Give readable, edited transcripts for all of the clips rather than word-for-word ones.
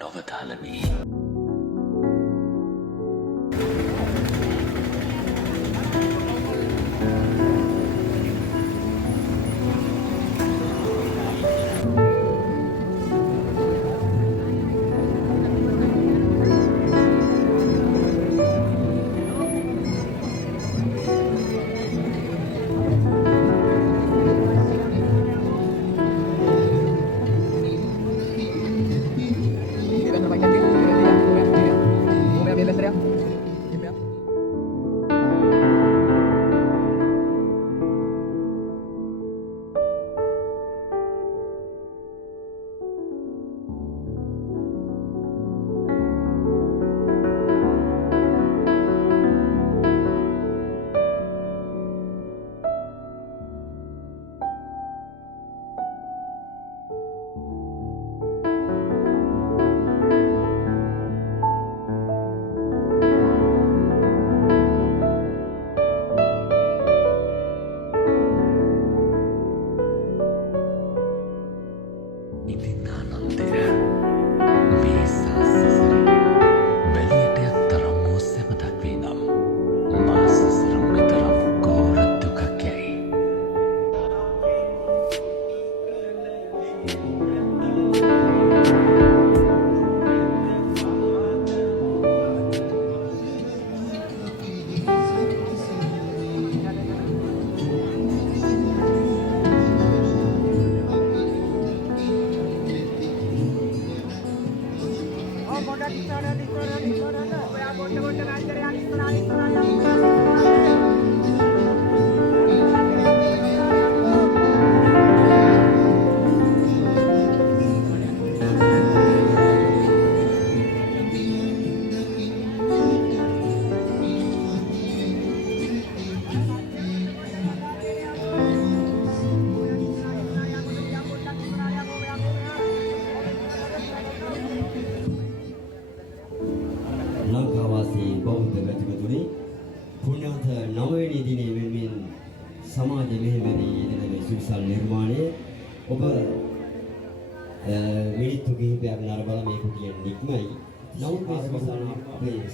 නොවතාලමි.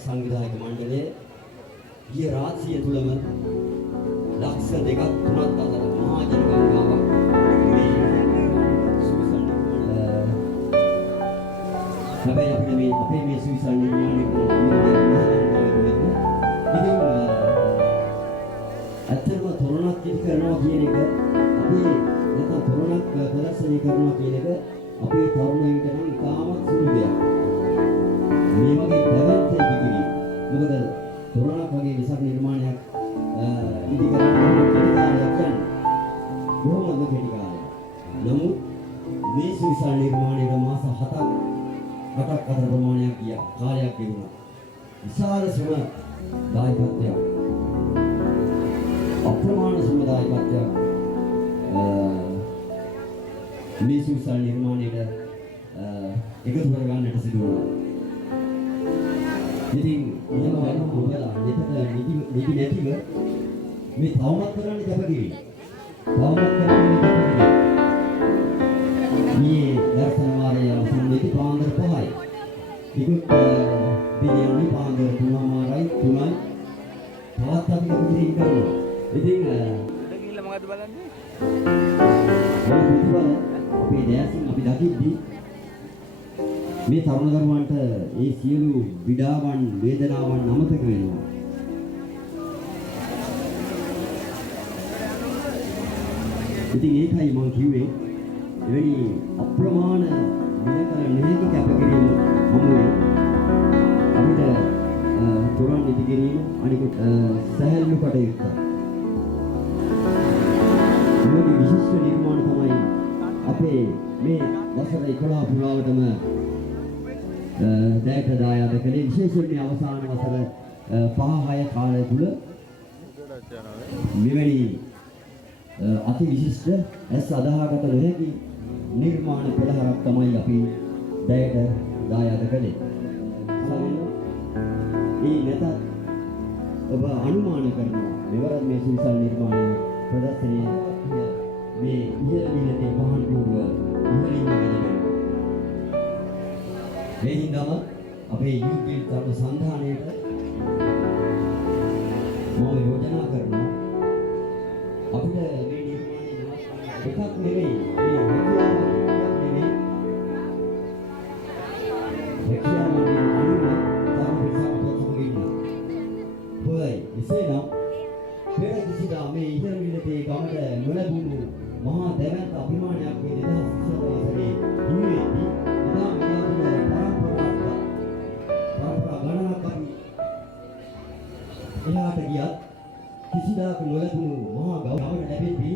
සංවිධායක මණ්ඩලය ගිය රාත්‍රිය තුලම ලක්ෂ 2ක් 3ක් අතර මහා ජන ගංගාවක් මේ සුවිසල් හැබැයි අපිට මේ අපේ මේ සුවිසල් නිර්මාණය ඉතින් ඇත්තටම තොරණක් ඉදි කරනවා කියන එක අපි නැත්නම් තොරණක් ප්‍රදර්ශනය කරනවා කියන එක අපේ තරුණයින්ට නම් ඉතාමත් සුළු දෙයක්. මේ වගේ දැවැන්ත ඉදිකිරි මොකද තොරණක් වගේ විසක් නිර්මාණයක් ඉදි කරන්න කෙටි කාලයක් කියන්නේ බොහොමත්ම කෙටි කාලයක්. නමුත් මේ සුවිසල් නිර්මාණයට මාස 7ක් 8ක් අතර ප්‍රමාණයක් ගිය කාලයක් ගෙවුණා. විශාල ශ්‍රම දායකත්වයක් අප්‍රමාණ ශ්‍රම දායකත්වයක් මේ සුවිසල් නිර්මාණයට එකතු කරගන්නට සිදු වුණා. ඉතින් එහෙම වෙනකොට ඔයාලා දෙකට නිදි නැතිව මේ තවමත් කරන්න කැපකිරීම. තවමත් කරන්න කැපකිරීම. මේ දර්ශන වාරයේ අවසන් වෙති පාන්දර 5යි. ඉක්ුත් දිනේ පාන්දර 3:00යි 3යි. තවත් අපි කැපකිරීම කරනවා. ඉතින් ගිහිල්ලා මොකද්ද බලන්නේ? අපේ දැසින් අපි දකිද්දී මේ තරුණ දරුවන්ට ඒ සියලු විඩාවන් වේදනාවන් අමතක වෙනවා. ඉතින් ඒකයි මම කිව්වේ එවැනි අප්‍රමාණ විනකල නිහිති කැපකිරීම හමුවේ අපිට තොරන් ඉදි කිරීම අනිකුත් සහැල්ලු කටයුත්ත. මේ විශිෂ්ට නිර්මාණ තමයි අපේ මේ වසර 11 පුරාවටම දැයට දායාද කළේ. විශේෂයෙන් අවසාන වසර 5-6 කාලය තුල මෙවැනි අති විශිෂ්ට ඇස් අදහාගත නොහැකි නිර්මාණ පෙළහරක් තමයි අපි දැයට දායාද කළේ. ඒ නැතත් ඔබ අනුමාන කරනවා මෙවරත් මේ සුවිසල් නිර්මාණ ප්‍රදර්ශනය මේ ඉහළ විහිළේ වහන් වූ ඉහළින්ම ගෙදෙනවා. මේ හින්දාම අපේ යුද්ධ ධර්ම සංධානයේට මම යෝජනා කරනවා අපිට මේ නිර්මාණය නවත්තන්න එකක් නෙවෙයි මේ හැකියාව අනුව ධර්ම විසාරක සමගින්න. හොයි එසේනම් පෙර කිසිදා මේ ඉහළ මිලේ ගමට නොලැබුණු මහා දැවැන්ත අභිමානයක් මේ 2024 හිමිවෙද්දී එදා මෙදාතුල පරම්පරා ගණනක් අපි එහාට ගියත් කිසිදාක නොලැබුණු මහා ගෞරවයක් ලැබෙද්දී